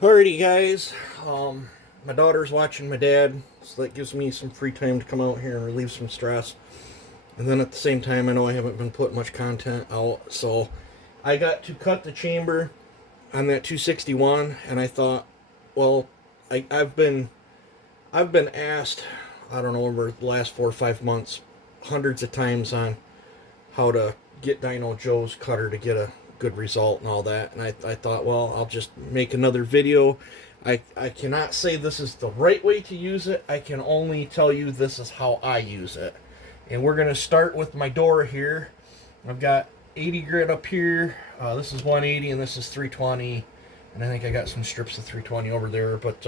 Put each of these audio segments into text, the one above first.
Alrighty, guys. My daughter's watching my dad, so that gives me some free time to come out here and relieve some stress. And then at the same time, I know I haven't been putting much content out, so I got to cut the chamber on that 261, and I thought, well, I've been asked, I don't know, over the last 4 or 5 months, hundreds of times on how to get Dino Joe's cutter to get a good result and all that. And I thought, well, I'll just make another video. I cannot say this is the right way to use it. I can only tell you this is how I use it. And we're going to start with my door here. I've got 80 grit up here. This is 180 and this is 320. And I think I got some strips of 320 over there. But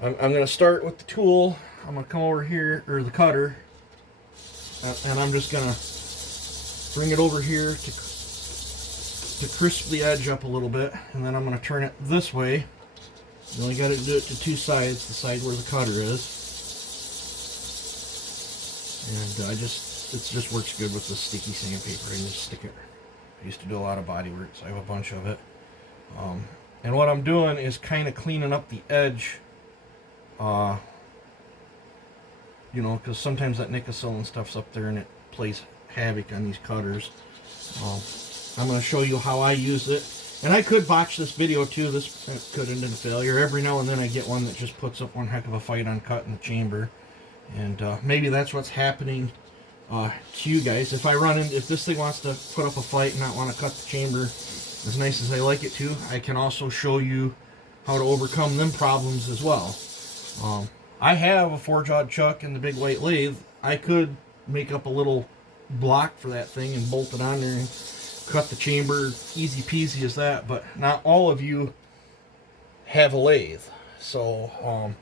I'm going to start with the tool. I'm going to come over here, or the cutter. And I'm just going to bring it over here to crisp the edge up a little bit, and then I'm going to turn it this way. You only got to do it to two sides, the side where the cutter is. And it just works good with the sticky sandpaper. I just stick it. I used to do a lot of body work, so I have a bunch of it. And what I'm doing is kind of cleaning up the edge. Because sometimes that nickel and stuff's up there and it plays havoc on these cutters. I'm going to show you how I use it. And I could botch this video too. This could end in a failure. Every now and then I get one that just puts up one heck of a fight on cutting the chamber. And maybe that's what's happening to you guys. If this thing wants to put up a fight and not want to cut the chamber as nice as I like it to, I can also show you how to overcome them problems as well. I have a 4-jawed chuck and the big white lathe. I could make up a little block for that thing and bolt it on there and cut the chamber easy peasy as that, but not all of you have a lathe. So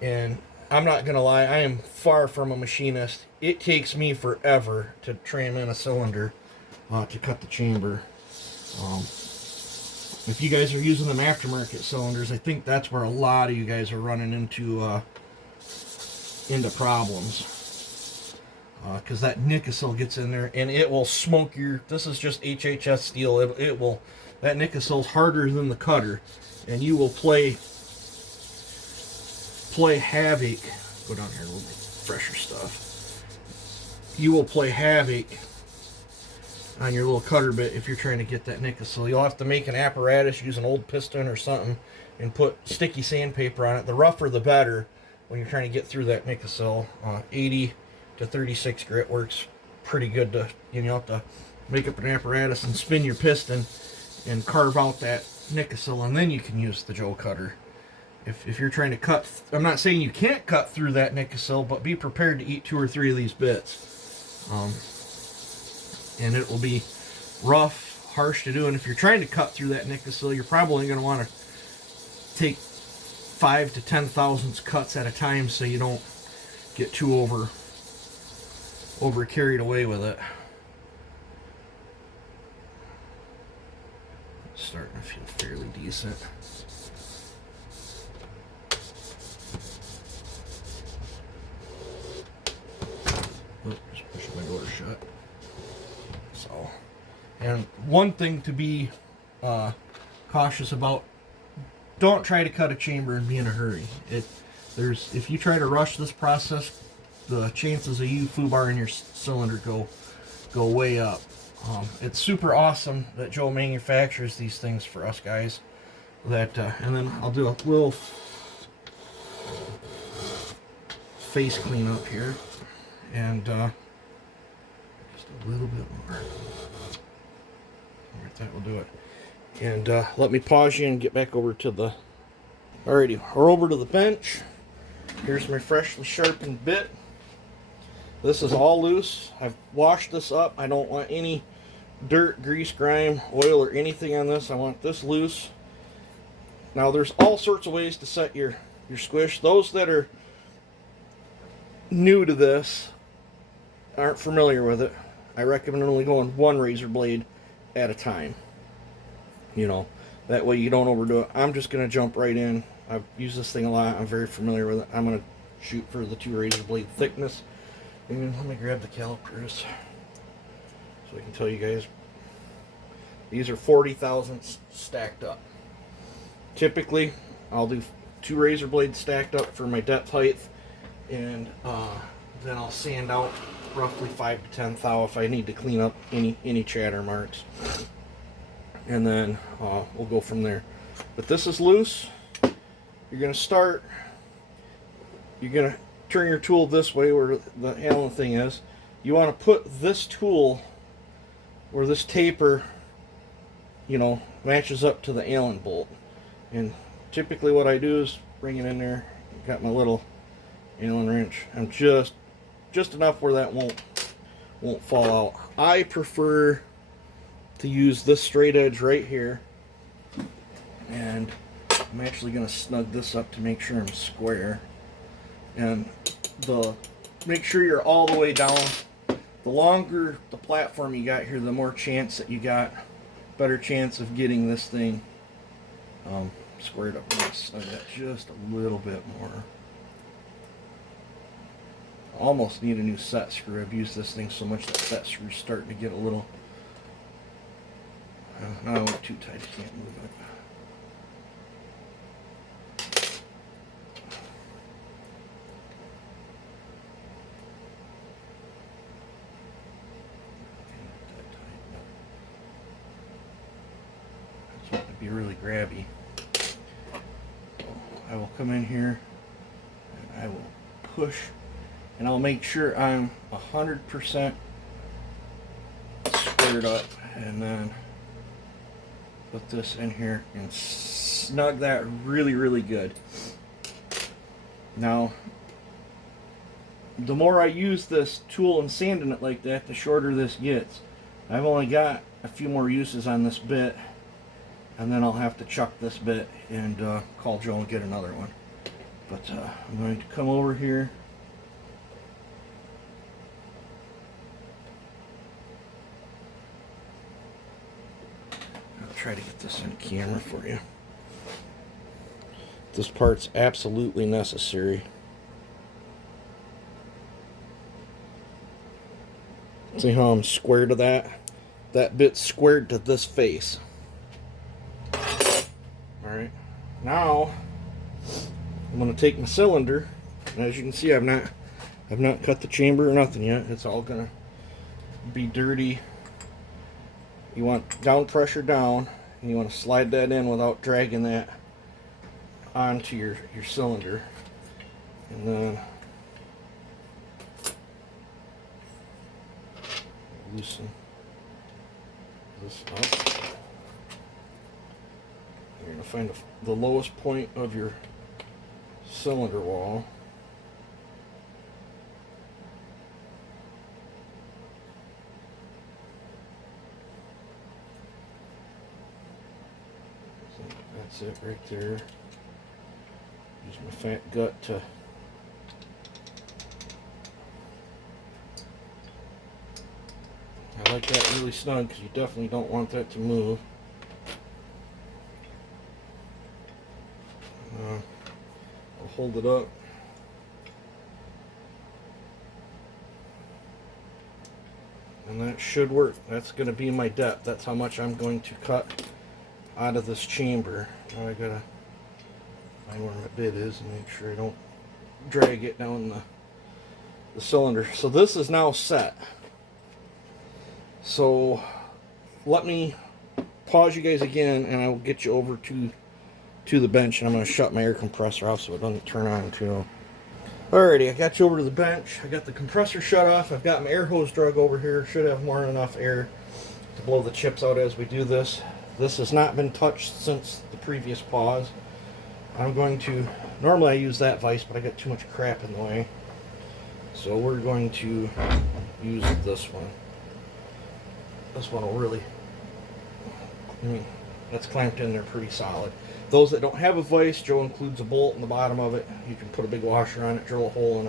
and I'm not gonna lie, I am far from a machinist. It takes me forever to tram in a cylinder to cut the chamber. If you guys are using them aftermarket cylinders, I think that's where a lot of you guys are running into problems. Because that Nickel gets in there and it will smoke your. This is just HHS steel. It will. That Nickel's harder than the cutter, and you will play havoc. Go down here a little bit, fresher stuff. You will play havoc on your little cutter bit if you're trying to get that Nickel. You'll have to make an apparatus, use an old piston or something, and put sticky sandpaper on it. The rougher the better when you're trying to get through that Nickel. 80 to 36 grit works pretty good. You have to make up an apparatus and spin your piston and carve out that Nickel, and then you can use the Joe cutter. If you're trying to cut, I'm not saying you can't cut through that Nickel, but be prepared to eat 2 or 3 of these bits. And it will be rough, harsh to do. And if you're trying to cut through that Nickel, you're probably going to want to take 5 to 10 thousandths cuts at a time so you don't get too over carried away with it. It's starting to feel fairly decent. Just pushing my door shut. So, and one thing to be cautious about: don't try to cut a chamber and be in a hurry. If you try to rush this process, the chances of you foobarring your cylinder go way up. It's super awesome that Joe manufactures these things for us guys. And then I'll do a little face cleanup here, and just a little bit more. Alright, that will do it. And let me pause you and get back over to the. Alrighty, we're over to the bench. Here's my freshly sharpened bit. This is all loose. I've washed this up. I don't want any dirt, grease, grime, oil, or anything on this. I want this loose. Now there's all sorts of ways to set your squish. Those that are new to this, aren't familiar with it, I recommend only going one razor blade at a time. That way you don't overdo it. I'm just going to jump right in. I've used this thing a lot. I'm very familiar with it. I'm going to shoot for the 2 razor blade thickness. And let me grab the calipers so I can tell you guys. These are 40 thousandths stacked up. typically I'll do 2 razor blades stacked up for my depth height, and then I'll sand out roughly 5 to 10 thou if I need to clean up any chatter marks, and then we'll go from there. But this is loose. You're going to start, you're going to turn your tool this way where the Allen thing is. You want to put this tool where this taper, you know, matches up to the Allen bolt. And typically what I do is bring it in there. Got my little Allen wrench. I'm just enough where that won't fall out. I prefer to use this straight edge right here, and I'm actually going to snug this up to make sure I'm square. And make sure you're all the way down. The longer the platform you got here, the more chance that you got, better chance of getting this thing squared up. Snug that just a little bit more. Almost need a new set screw. I've used this thing so much that set screw's starting to get a little. Now I went too tight. I can't move it. Be really grabby. So I will come in here and I will push, and I'll make sure I'm 100% squared up, and then put this in here and snug that really good. Now the more I use this tool and sanding it like that, the shorter this gets. I've only got a few more uses on this bit, and then I'll have to chuck this bit and call Joe and get another one. But I'm going to come over here. I'll try to get this on camera for you. This part's absolutely necessary. See how I'm square to that? That bit's squared to this face. Alright, now I'm going to take my cylinder, and as you can see, I've not cut the chamber or nothing yet. It's all going to be dirty. You want down pressure down, and you want to slide that in without dragging that onto your cylinder. And then loosen this up. You're going to find the lowest point of your cylinder wall. So that's it right there. Use my fat gut to I like that really snug because you definitely don't want that to move. I'll hold it up. And that should work. That's going to be my depth. That's how much I'm going to cut out of this chamber. Now I gotta find where my bit is and make sure I don't drag it down the cylinder. So this is now set. So let me pause you guys again, and I will get you over to the bench, and I'm going to shut my air compressor off so it doesn't turn on too. Alrighty, I got you over to the bench. I got the compressor shut off. I've got my air hose drug over here. Should have more than enough air to blow the chips out as we do this. This has not been touched since the previous pause. I'm going to, normally I use that vise, but I got too much crap in the way. So we're going to use this one. This one will really, that's clamped in there pretty solid. Those that don't have a vise, Joe includes a bolt in the bottom of it. You can put a big washer on it, drill a hole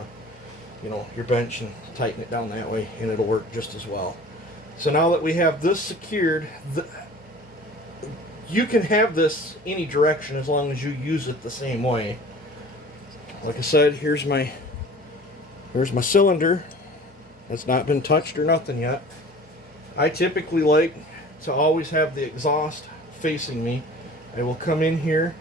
in your bench, and tighten it down that way, and it'll work just as well. So now that we have this secured, you can have this any direction as long as you use it the same way. Like I said, here's my cylinder. It's not been touched or nothing yet. I typically like to always have the exhaust facing me. I will come in here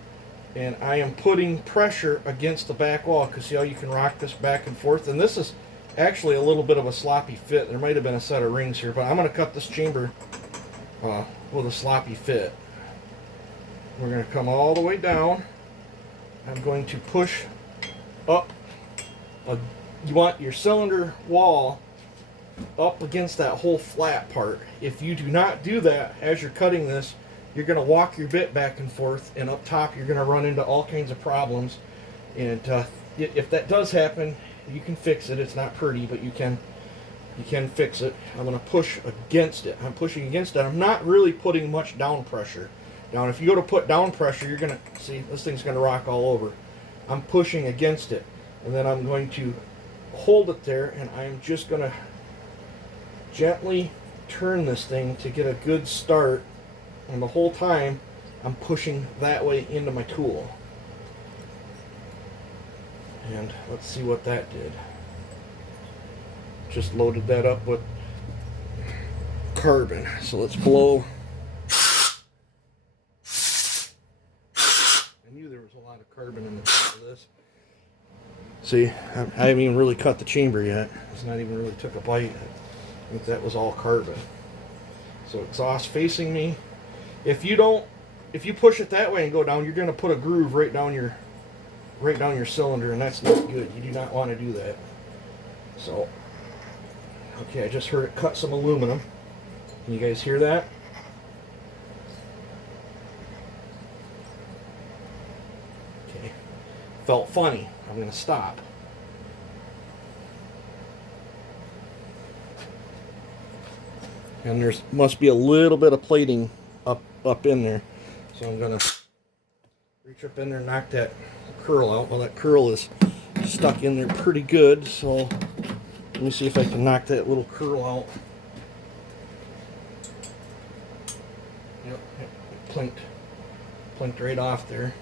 and I am putting pressure against the back wall, because see how you can rock this back and forth. And this is actually a little bit of a sloppy fit. There might have been a set of rings here, but I'm going to cut this chamber with a sloppy fit. We're going to come all the way down. I'm going to push up. You want your cylinder wall up against that whole flat part. If you do not do that as you're cutting this, you're going to walk your bit back and forth, and up top you're going to run into all kinds of problems. And if that does happen, you can fix it. It's not pretty, but you can fix it. I'm going to push against it. I'm pushing against it. I'm not really putting much down pressure. Now, if you go to put down pressure, you're going to see this thing's going to rock all over. I'm pushing against it, and then I'm going to hold it there, and I'm just going to gently turn this thing to get a good start. And the whole time, I'm pushing that way into my tool. And let's see what that did. Just loaded that up with carbon. So let's blow. I knew there was a lot of carbon in the top of this. See, I haven't even really cut the chamber yet. It's not even really took a bite. I think that was all carbon. So exhaust facing me. If you push it that way and go down, you're going to put a groove right down your cylinder, and that's not good. You do not want to do that. So, okay, I just heard it cut some aluminum. Can you guys hear that? Okay, felt funny. I'm going to stop. And there's must be a little bit of plating up in there. So I'm going to reach up in there and knock that curl out. Well, that curl is stuck in there pretty good, so let me see if I can knock that little curl out. Yep, plinked right off there.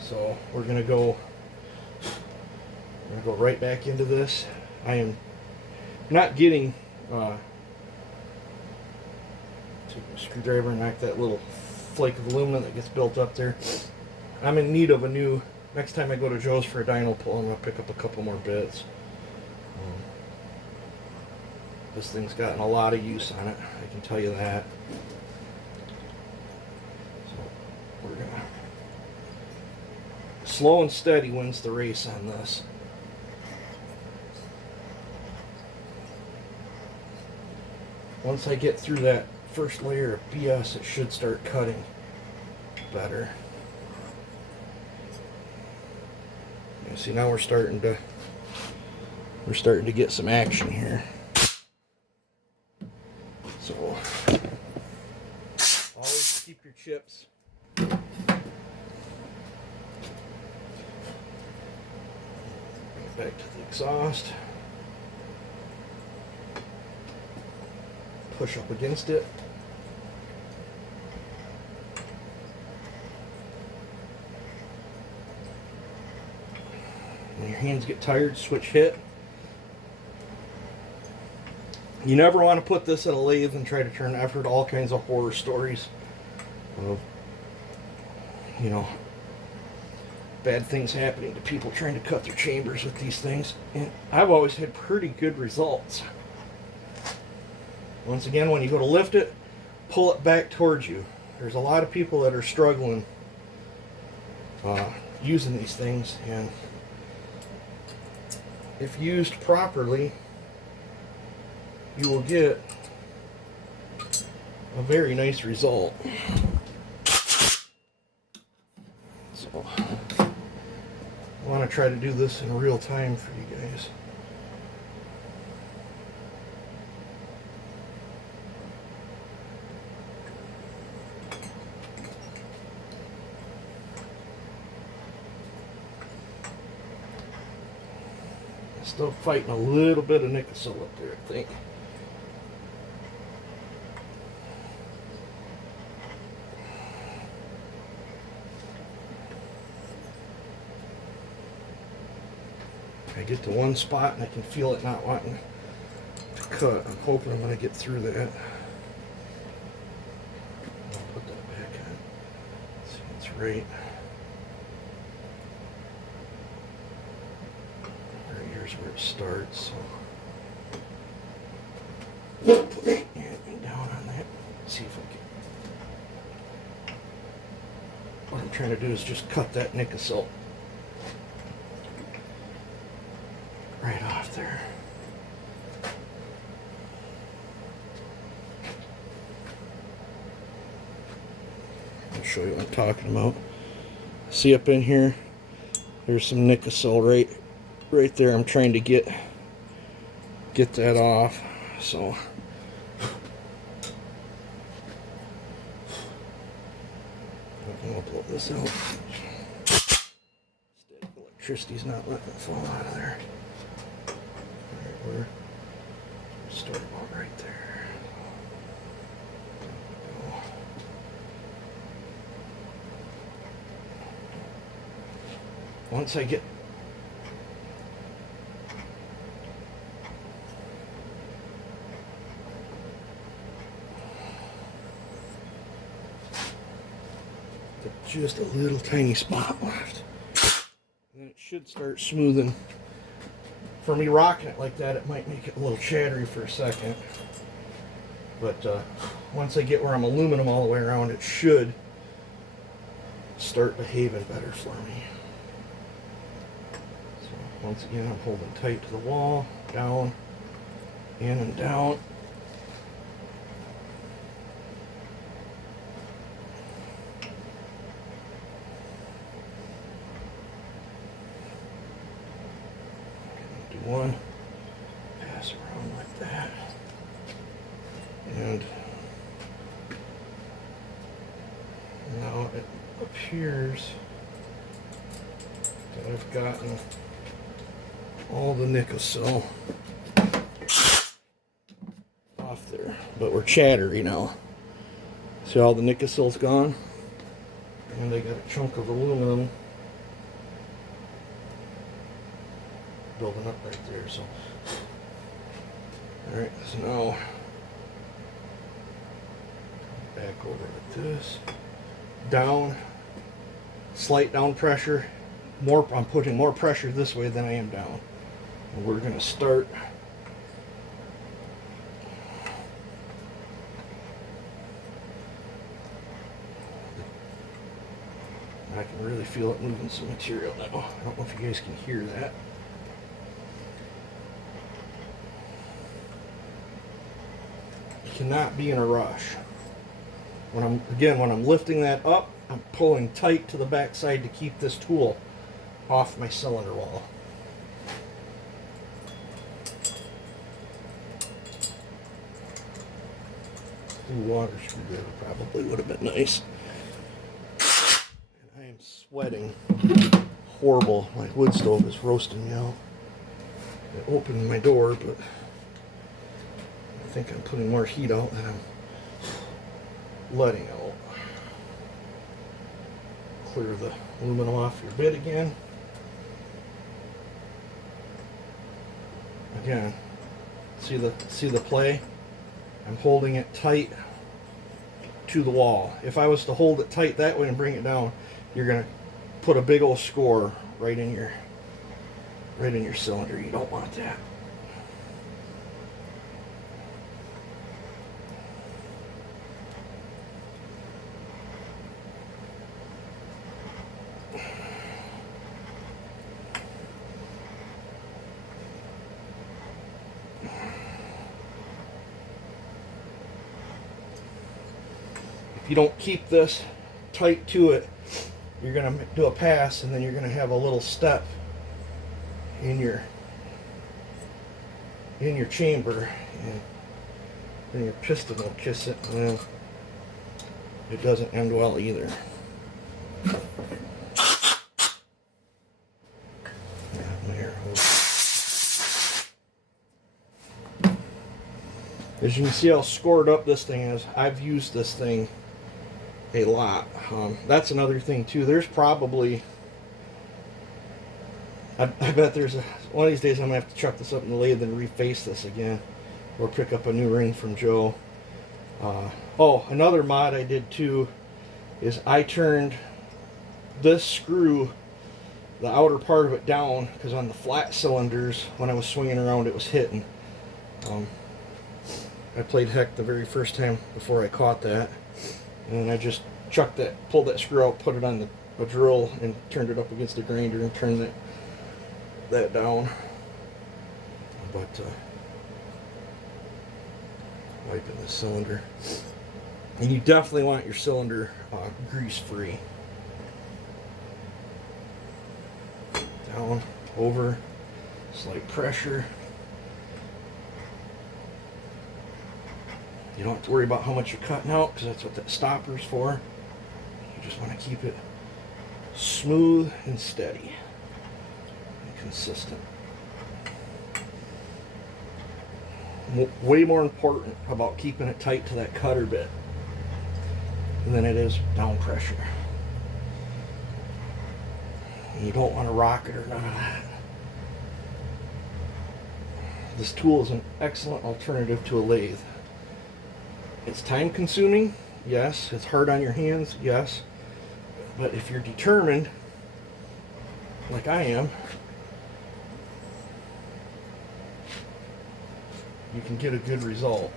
So we're going to go right back into this. I am not getting screwdriver and knock that little flake of aluminum that gets built up there. I'm in need of a new, next time I go to Joe's for a dyno pull, I'm going to pick up a couple more bits. This thing's gotten a lot of use on it, I can tell you that. So we're going to, slow and steady wins the race on this. Once I get through that first layer of BS, it should start cutting better. You see, now we're starting to get some action here. So always keep your chips. Back to the exhaust. Push up against it. When your hands get tired, switch hit. You never want to put this in a lathe and try to turn. I've heard all kinds of horror stories of, you know, bad things happening to people trying to cut their chambers with these things. And I've always had pretty good results. Once again, when you go to lift it, pull it back towards you. There's a lot of people that are struggling using these things, and if used properly, you will get a very nice result. So I want to try to do this in real time for you guys. Still fighting a little bit of nickel up there, I think. I get to one spot and I can feel it not wanting to cut. I'm hoping I'm going to get through that. I'll put that back on. See, it's right. there's where it starts. So push it down on that. See if I can. What I'm trying to do is just cut that nickel right off there. I'll show you what I'm talking about. See up in here, there's some nickel right there. I'm trying to get that off. So I'll blow this out. Electricity's not letting it fall out of there. We're start about right there. Once I get just a little tiny spot left, and it should start smoothing. For me rocking it like that, it might make it a little chattery for a second, but once I get where I'm aluminum all the way around, it should start behaving better for me. So once again, I'm holding tight to the wall, down, in and down. One, pass around like that, and now it appears that I've gotten all the nickel off there, but we're chattery now. See, all the nickel's gone, and I got a chunk of aluminum building up right there. So alright, so now back over like this, down, slight down pressure, I'm putting more pressure this way than I am down, and we're going to start I can really feel it moving some material now. I don't know if you guys can hear that. Cannot be in a rush. When I'm lifting that up, I'm pulling tight to the back side to keep this tool off my cylinder wall. A water screwdriver probably would have been nice. And I am sweating horrible. My wood stove is roasting me out. I opened my door, but I think I'm putting more heat out than I'm letting out. Clear the aluminum off your bit again. Again, see the play? I'm holding it tight to the wall. If I was to hold it tight that way and bring it down, you're gonna put a big old score right in your cylinder. You don't want that. If you don't keep this tight to it, you're going to do a pass, and then you're going to have a little step in your chamber, and then your piston will kiss it. Well, it doesn't end well either. As you can see how scored up this thing is, I've used this thing a lot. That's another thing too. There's probably, I bet there's one of these days I'm gonna have to chuck this up in the lathe and reface this again, or pick up a new ring from Joe. Oh, another mod I did too is I turned this screw the outer part of it down, because on the flat cylinders, when I was swinging around, it was hitting. I played heck the very first time before I caught that, and I just pulled that screw out, put it on a drill, and turned it up against the grinder and turned that down. But wiping the cylinder, and you definitely want your cylinder grease free. Down, over, slight pressure. You don't have to worry about how much you're cutting out, because that's what that stopper's for. You just want to keep it smooth and steady and consistent. Way more important about keeping it tight to that cutter bit than it is down pressure. You don't want to rock it or none of that. This tool is an excellent alternative to a lathe. It's time consuming, yes. It's hard on your hands, yes. But if you're determined, like I am, you can get a good result.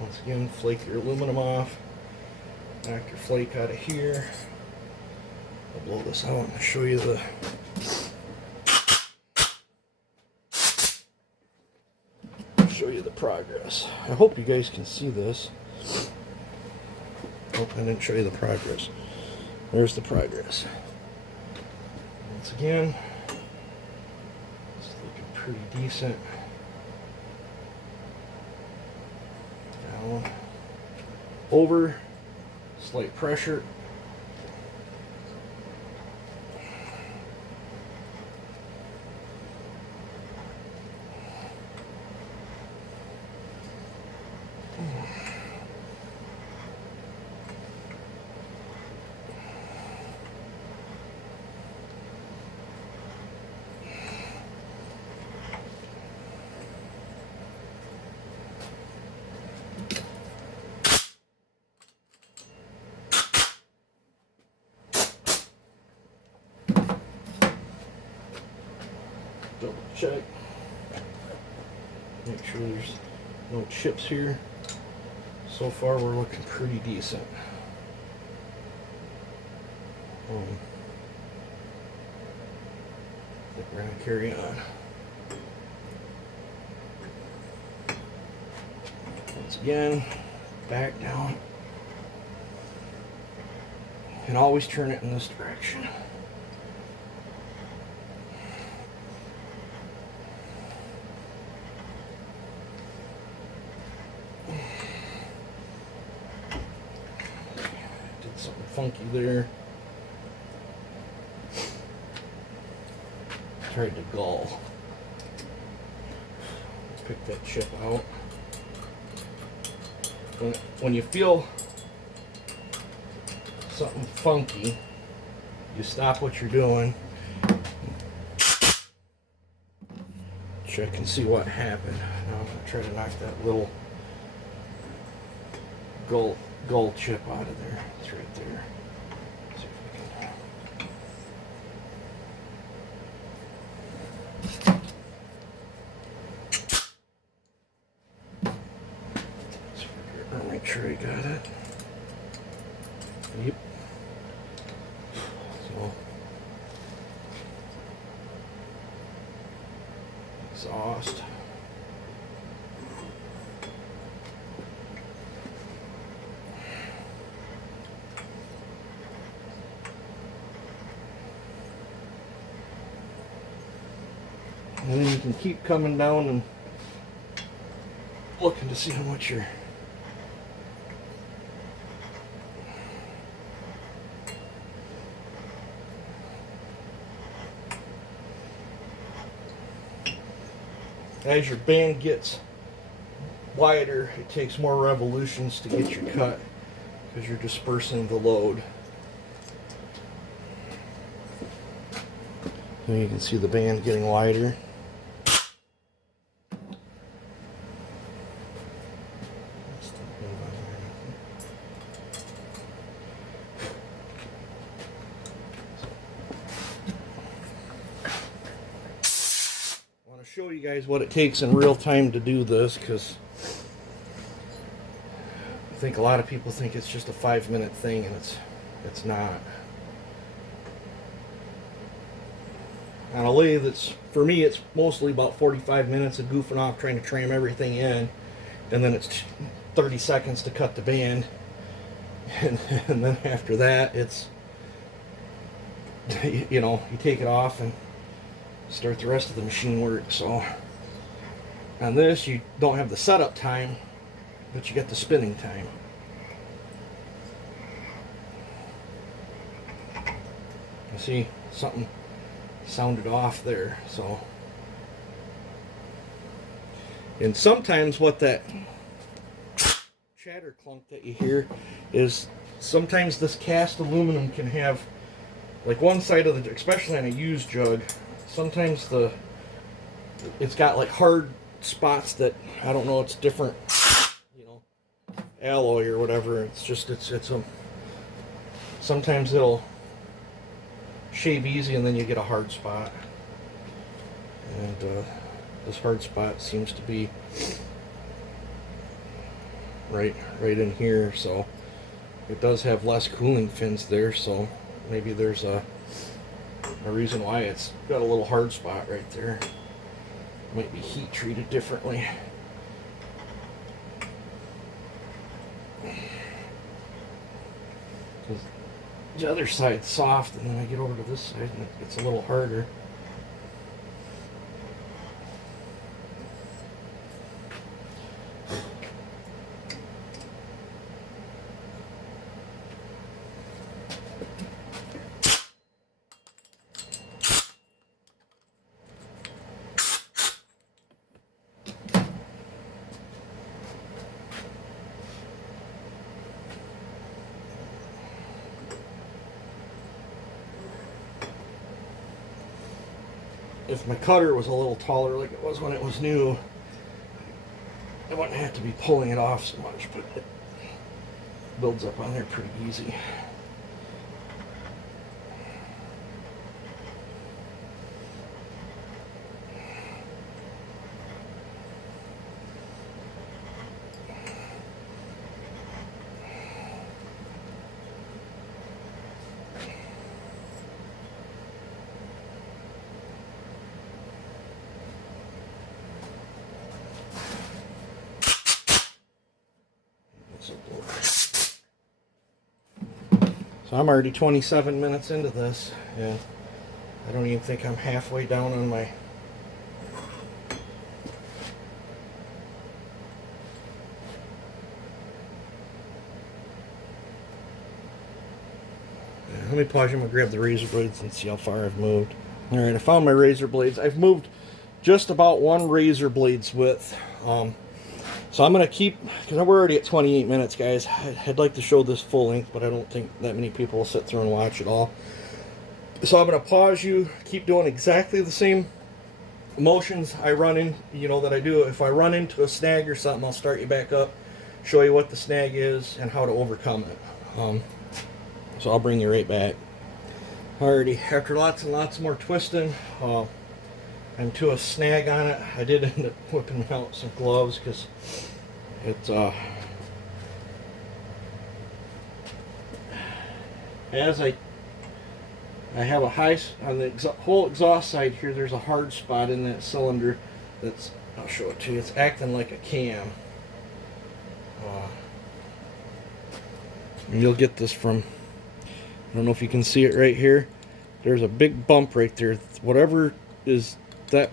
Once again, flake your aluminum off, knock your flake out of here. I'll blow this out and show you the progress. I hope you guys can see this. Oh, I didn't show you the progress. There's the progress. Once again, it's looking pretty decent. Down, over, slight pressure. Double check. Make sure there's no chips here. So far we're looking pretty decent. I think we're going to carry on. Once again, back down. And always turn it in this direction. Did something funky there. Tried to gull. Pick that chip out. When you feel something funky, you stop what you're doing, check and see what happened. Now I'm going to try to knock that little gull chip out of there. It's right there. See if we can. I'll make sure you got it. Yep. So, exhaust. And then you can keep coming down and looking to see how much you're as your band gets wider, it takes more revolutions to get your cut because you're dispersing the load. And you can see the band getting wider. show you guys what it takes in real time to do this, because I think a lot of people think it's just a 5-minute thing, and it's not. On a lathe, for me, it's mostly about 45 minutes of goofing off trying to tram everything in, and then it's 30 seconds to cut the band, and then after that, it's, you know, you take it off and start the rest of the machine work. So on this, you don't have the setup time, but you get the spinning time. You see something sounded off there. So, and sometimes what that chatter clunk that you hear is, sometimes this cast aluminum can have, like, one side of the, especially on a used jug, sometimes it's got like hard spots that, I don't know, it's different, you know, alloy or whatever. It's just, it's a, sometimes it'll shave easy and then you get a hard spot. And this hard spot seems to be right in here, so it does have less cooling fins there, so maybe there's a reason why it's got a little hard spot right there. Might be heat treated differently. The other side's soft, and then I get over to this side and it gets a little harder. If my cutter was a little taller like it was when it was new, I wouldn't have to be pulling it off so much, but it builds up on there pretty easy. So I'm already 27 minutes into this, and I don't even think I'm halfway down on my let me pause. I'm going to grab the razor blades and see how far I've moved. Alright, I found my razor blades. I've moved just about one razor blade's width. So I'm going to keep, because we're already at 28 minutes, guys. I'd like to show this full length, but I don't think that many people will sit through and watch it all. So I'm going to pause you, keep doing exactly the same motions I run in, you know, that I do. If I run into a snag or something, I'll start you back up, show you what the snag is and how to overcome it. So I'll bring you right back. Alrighty, after lots and lots more twisting, I'm to a snag on it. I did end up whipping out some gloves because it's as I have a high on the whole exhaust side here. There's a hard spot in that cylinder that's, I'll show it to you, it's acting like a cam. And you'll get this from, I don't know if you can see it right here. There's a big bump right there. Whatever is that,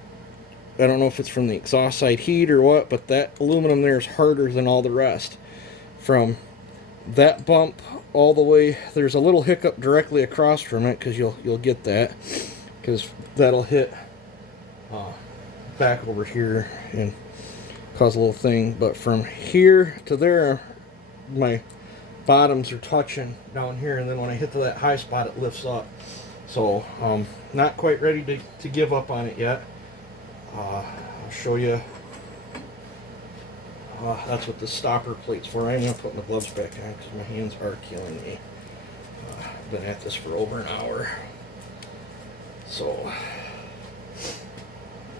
I don't know if it's from the exhaust side heat or what, but that aluminum there is harder than all the rest. From that bump all the way, there's a little hiccup directly across from it, because you'll get that, because that'll hit back over here and cause a little thing. But from here to there, my bottoms are touching down here, and then when I hit to that high spot, it lifts up. So not quite ready to give up on it yet. I'll show you. That's what the stopper plate's for. I'm going to put my gloves back on because my hands are killing me. I've been at this for over an hour. So,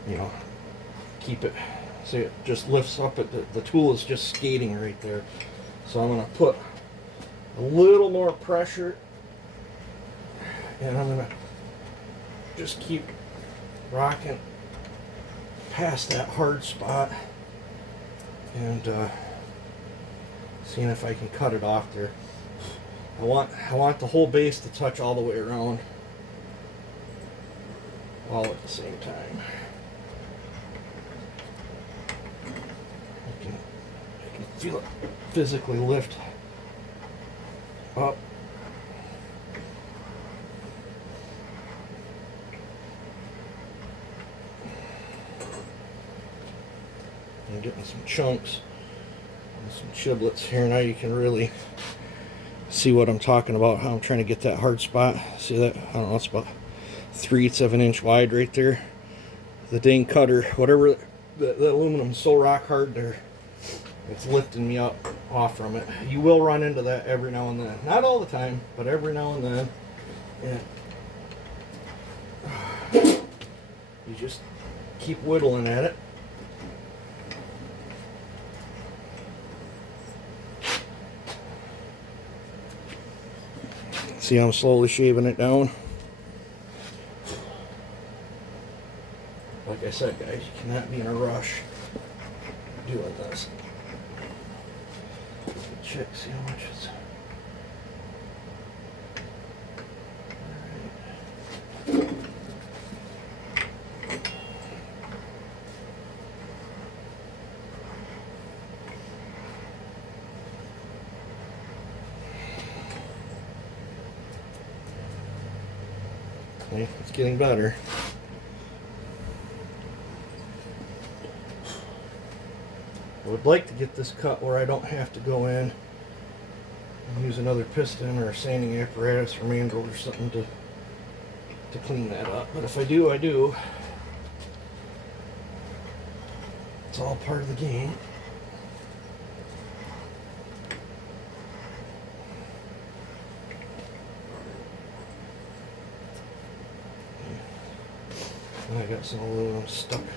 you know, keep it, see it just lifts up. The tool is just skating right there. So I'm going to put a little more pressure, and I'm going to just keep rocking past that hard spot and seeing if I can cut it off there. I want the whole base to touch all the way around, all at the same time. I can feel it physically lift up. I'm getting some chunks and some chiblets here. Now you can really see what I'm talking about, how I'm trying to get that hard spot. See that? I don't know, it's about 3/8 of an inch wide right there. The dang cutter, whatever, the aluminum's so rock hard there, it's lifting me up off from it. You will run into that every now and then. Not all the time, but every now and then. And you just keep whittling at it. See how I'm slowly shaving it down? Like I said, guys, you cannot be in a rush doing this. Check, see how much it's... Okay, it's getting better. I would like to get this cut where I don't have to go in and use another piston or a sanding apparatus or mandrel or something to clean that up. But if I do, I do. It's all part of the game. And I got some aluminum stuck right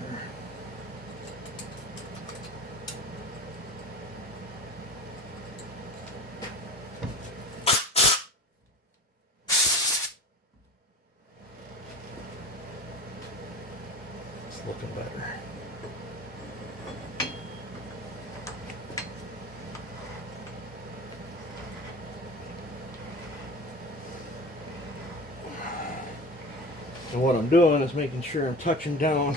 there. It's looking better. And what I'm doing is making sure I'm touching down,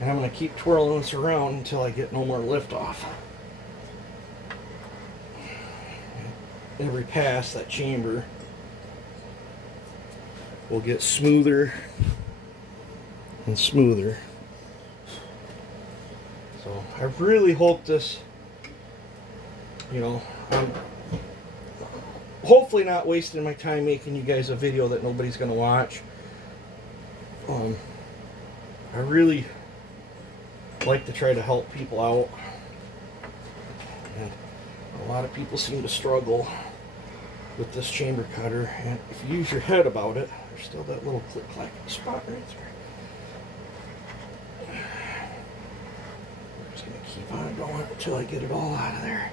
and I'm going to keep twirling this around until I get no more lift off. Every pass, that chamber will get smoother and smoother. So I really hope this, you know, I'm hopefully not wasting my time making you guys a video that nobody's going to watch. I really like to try to help people out, and a lot of people seem to struggle with this chamber cutter, and if you use your head about it, there's still that little click-clack spot right there. I'm just going to keep on going until I get it all out of there.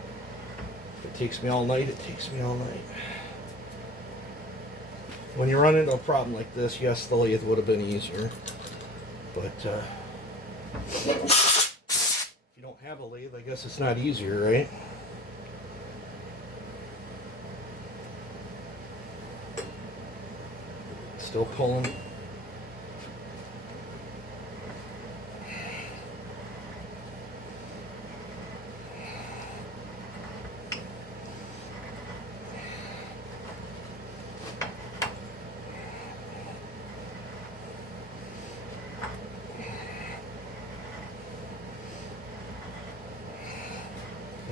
If it takes me all night, it takes me all night. When you run into a problem like this, yes, the lathe would have been easier. But if you don't have a lathe, I guess it's not easier, right? Still pulling.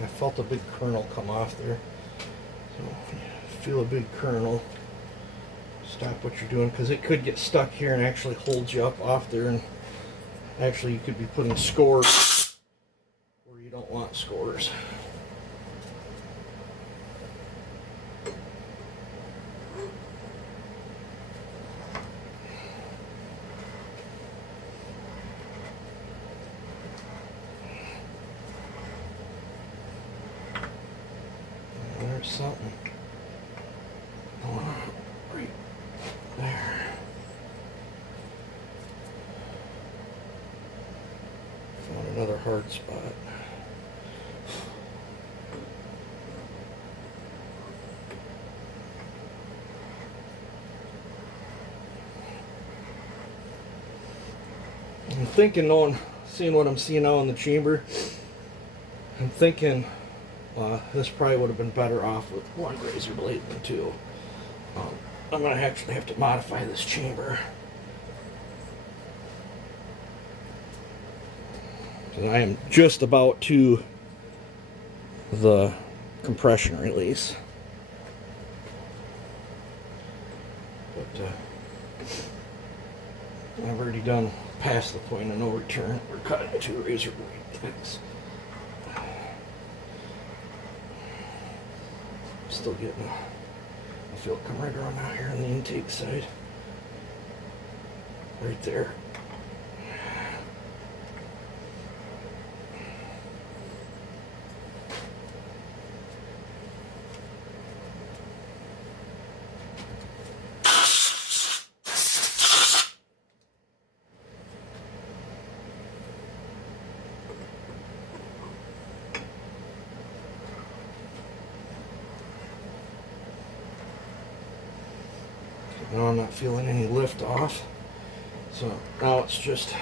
I felt a big kernel come off there. So if you feel a big kernel, stop what you're doing, because it could get stuck here and actually hold you up off there, and actually you could be putting scores where you don't want scores. something going on right there. Found another hard spot. I'm thinking, seeing what I'm seeing now in the chamber, I'm thinking this probably would have been better off with one razor blade than two. I'm going to actually have to modify this chamber. So I am just about to the compression release. But I've already done past the point of no return. We're cutting two razor blade things. Still getting I feel it come right around out here on the intake side. Right there. Now I'm not feeling any lift off. So now it's just,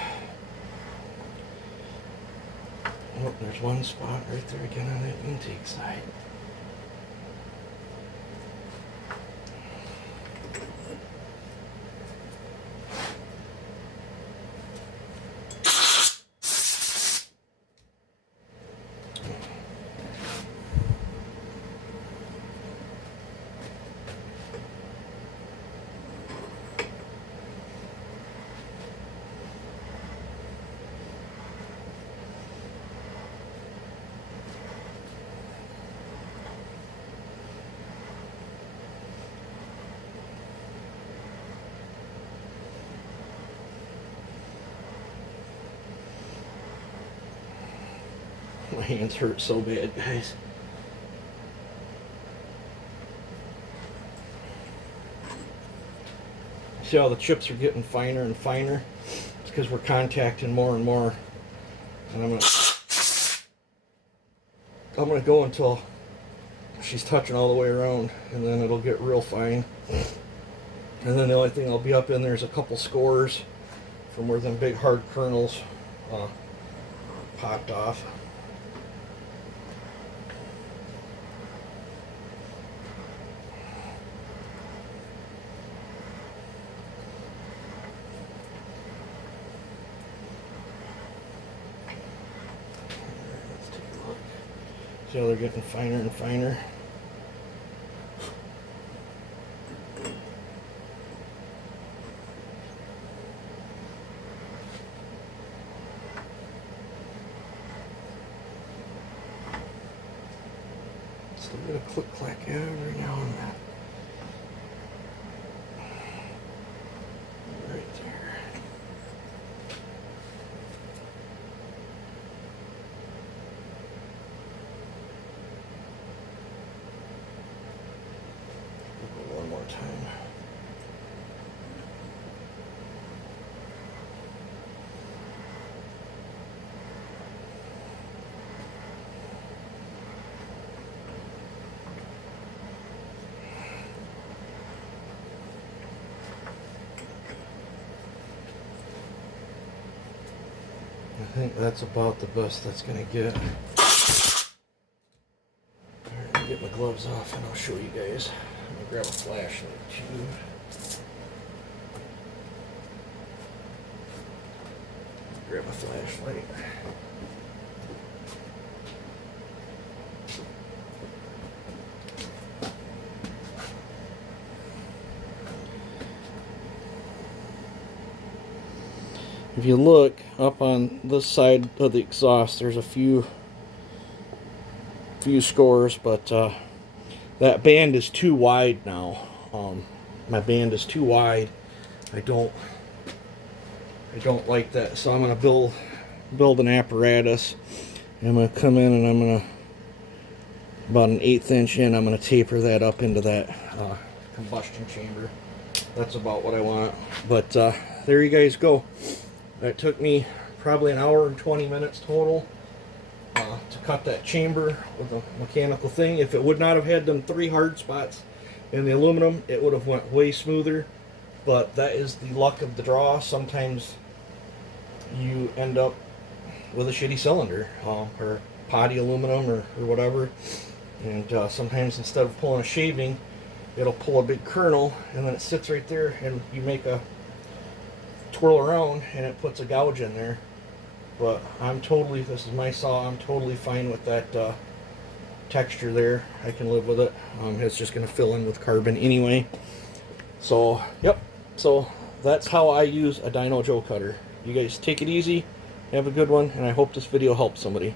oh, there's one spot right there again on that intake side. My hands hurt so bad, guys. See how the chips are getting finer and finer? It's because we're contacting more and more. And I'm gonna go until she's touching all the way around, and then it'll get real fine. And then the only thing that'll be up in there is a couple scores from where them big hard kernels popped off. See how they're getting finer and finer. Still get a click-clack every now and then. Right there. One more time. I think that's about the best that's going to get. Alright, I'll get my gloves off and I'll show you guys. I'm going to grab a flashlight too. Grab a flashlight. If you look up on this side of the exhaust, there's a few scores, but that band is too wide now. My band is too wide. I don't like that, so I'm going to build an apparatus. I'm going to come in and I'm going to about an 1/8 inch in. I'm going to taper that up into that combustion chamber. That's about what I want. But there you guys go. That took me probably an hour and 20 minutes total to cut that chamber with a mechanical thing. If it would not have had them 3 hard spots in the aluminum, it would have went way smoother. But that is the luck of the draw. Sometimes you end up with a shitty cylinder or potty aluminum or whatever. And sometimes instead of pulling a shaving, it'll pull a big kernel, and then it sits right there, and you make a twirl around, and it puts a gouge in there. But this is my saw, I'm totally fine with that texture there. I can live with it. It's just going to fill in with carbon anyway. So, yep. So, that's how I use a Dyno Joe cutter. You guys take it easy, have a good one, and I hope this video helps somebody.